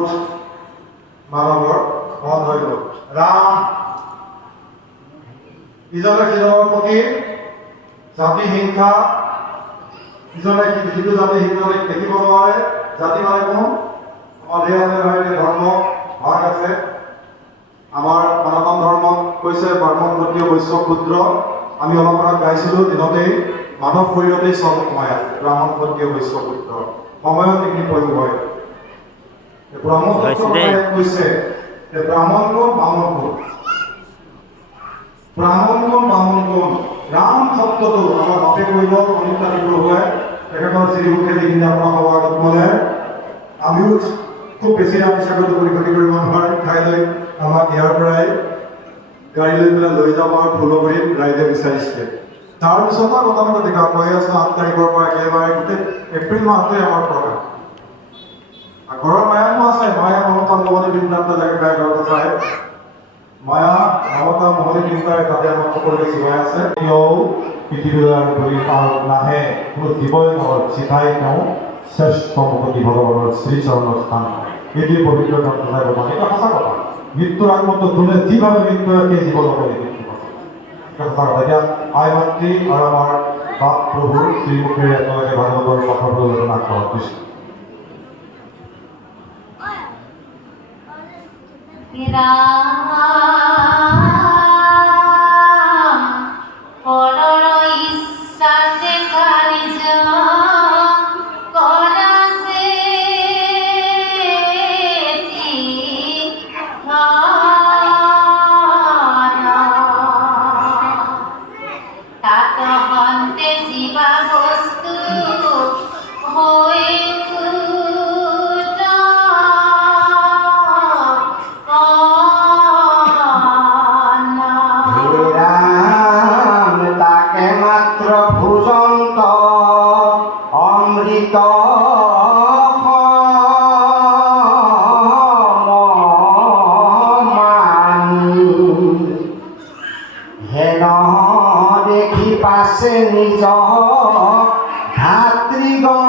বোধ মানৱৰ মন হৈ গ'ল। ৰাম ইজনে সিজনৰ প্ৰতি জাতি হিংসা, ইজনে সিটো জাতি সিজনে দেখিব নোৱাৰে। জাতি মানে কোন? আমাৰ ধেৰ আছে নহয়, ধৰ্ম ভাগ আছে। আমাৰ সনাতন ধৰ্মত কৈছে ব্ৰাহ্মণ ক্ষত্ৰিয় বৈশ্য ক্ষুদ্ৰ। আমি অলপ আগত গাইছিলোঁ, দিনতেই মানৱ শৰীৰতেই চব সোমাই আছে, ব্ৰাহ্মণ ক্ষত্ৰিয় বৈশ্য ক্ষুদ্ৰ। সময়ত এইখিনি প্ৰয়োগ হয়। ব্ৰহ্মপুত্ৰ কৈছে যে ব্ৰাহ্মণ কোন, বামুণ কোন। ব্ৰাহ্মণ কোন, বামুণ কোন। ৰাম শব্দটো আমাৰ বাপে কৰিব অনিতা প্ৰভুৱে তেখেতৰ শ্ৰীমুখে যিখিনি আপোনাৰ সভাগত ক'লে, আমিও খুব বেছি ৰাতি চাগৰটো পৰিপাতি কৰিব নোৱাৰে। ঠাইলৈ আমাক ইয়াৰ পৰাই গাড়ী লৈ পেলাই লৈ যাব আৰু ফুলগুৰিত ৰাইজে বিচাৰিছে। তাৰপিছৰ পৰা মোটামুটি দেখা কৈ আছোঁ 8 তাৰিখৰ পৰা একেবাৰে গোটেই এপ্ৰিল মাহটোৱে আমাৰ প্ৰগ্ৰাম। ঘৰৰ মায়ামো আছে, মায়া মমতা মোহনী বৃন্দাবন জেগা গাই ঘৰত চাই মায়া মমতা মোহনী বৃন্দাই তাতে আমাৰ সকলোকে জীৱাই আছে। তেওঁ পৃথিৱীলৈ আৰু ঘূৰি নাহে, কোনো জীৱই নহয়, চিধাই তেওঁ শ্ৰেষ্ঠ ভগৱতী ভগৱানৰ শ্ৰীচৰণৰ স্থান। এইটোৱে পবিত্ৰ গ্ৰন্থনাই বৰ্তমান, এইটো সঁচা কথা। মৃত্যুৰ আগমত যোনে যিভাৱে মৃত্যু ৰাখে জীৱ ল'বলৈ সঁচা কথা। এতিয়া আই মাতৃ আৰু আমাৰ বাপ প্ৰভুৰ শ্ৰীমুখেৰে একেলগে ভাগৱতৰ কথাবোৰ আলোচনা কৰা হৈছে। দেখি পাছে নিজ ভাতৃগণে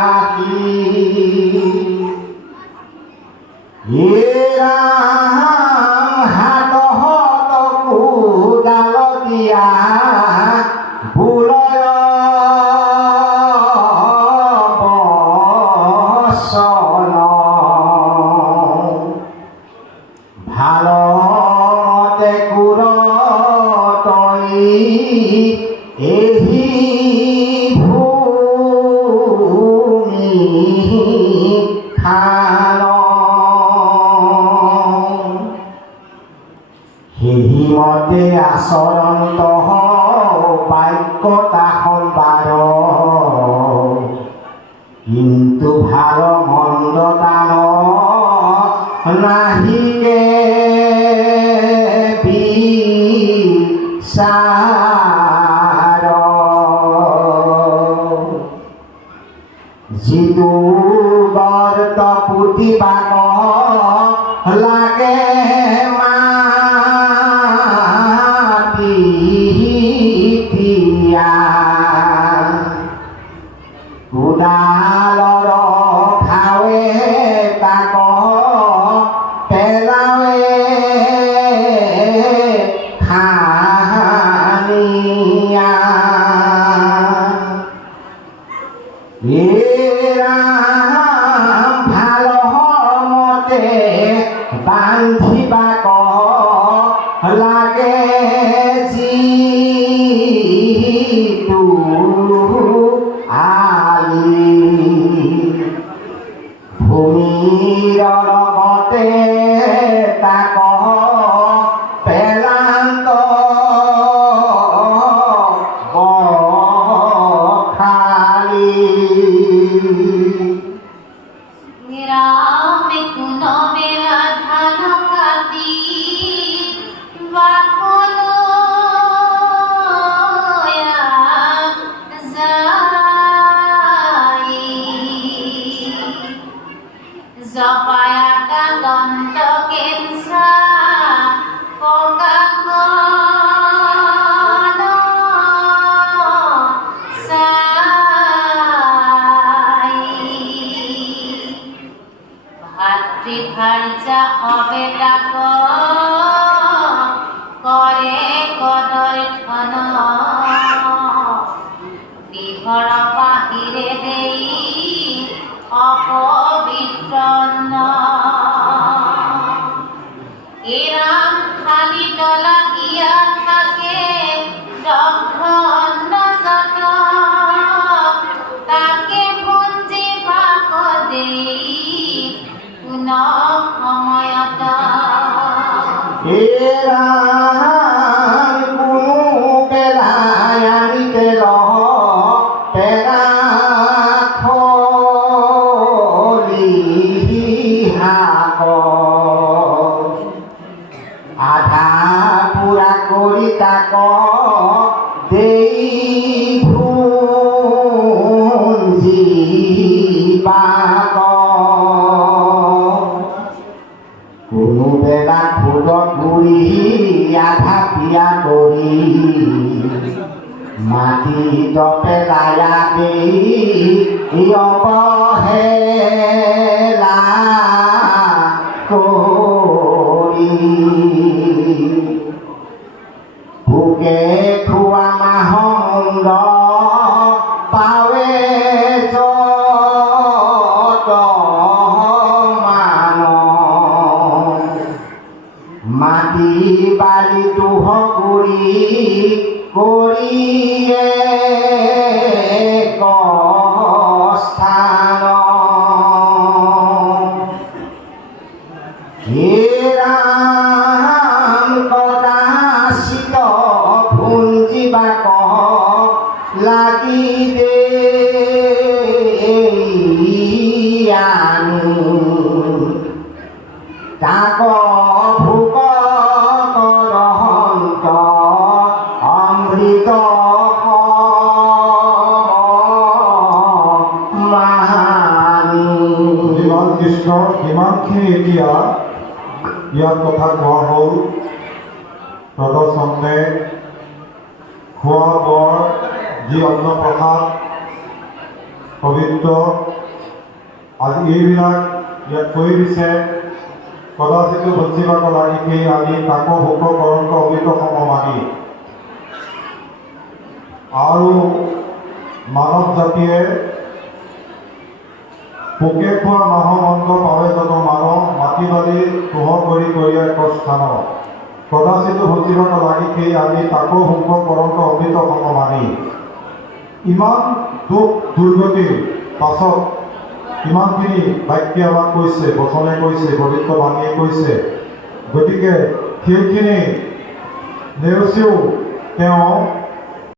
আহি ৰাম হাতত কোদাল দিয়া বুলয় বচন ভালতে কুৰ তই এহি ভূমি খান হিমতে আচৰন্ত বাক্যতা বাৰ কিন্তু ভাল মন্দ দান নাহিকে বিচাৰ যিটো বৰ্ত পুতিবাক লাগে মাটি দিয়া কোদালৰ খাৱে তাক পেলাৱে খানিয়া ৰাম ভাল মতে বান্ধিবাক লাগে যিটো আলি ভূমিৰ লগতে তাক পেলান্ত খালি রামে কোন বেলা ধান কাটি বাকল যাই জপায়াকা দন্ত কেঞ্চা ককাক চাই হবে ডাক করে কদর ধন বিহর বাহিরে দেই অপবিত্র এরাম খালি টলা গিয়া থাকে দগ্ধ অন্ন সত তাকে ভঞ্জি ভাগ দেই পুনঃ সময়ত এরাম কোনো বেলায় আনিতে রহ পেরা খলি হাক আধা পুরা করি তাক দেই ভুঞ্জি পাক কোনো বেলা ফুল ঘুরি আধা পিয়া করি মাটি পেলায়া দেই অবহেলা করি ভোকে খোৱা মাহমুণ্ড পাৱে যত মান মাটি বালি দুহ গুৰি কৰিয়ে স্থান হেৰাম কদাচিত ভুঞ্জিবাক লাগি দেয়ানি তাক ভোগ কৰহন্ত অমৃত মাহানি শ্ৰীমান কৃষ্ণ ইমানখিনি এতিয়া ইয়াত কথা কোৱা হ'ল তদসংগে খোৱা বৰ যি অন্নপ্ৰসাদ পবিত্ৰ আজি এইবিলাক ইয়াত কৈ দিছে কদাচিতো ভঞ্জিবাক লাগি সেই আনি তাকো ভোক কৰন্ত অমৃত সম মানি আৰু মানৱ জাতিয়ে পোকে খোৱা মাহমন্ত পাৱে যত মান মাটি বালি তুহ কৰি কৰিয়া এক স্থান কদাচিতো ভঞ্জিবাক লাগি সেই আনি তাকো ভোক কৰন্ত অমৃত সম মানি ইমান দুখ দুৰ্গতিৰ পাছত ইমানখিনি বাক্য আমাক কৈছে বচনে কৈছে পবিত্ৰ বাণীয়ে কৈছে গতিকে সেইখিনি নেওচিও তেওঁ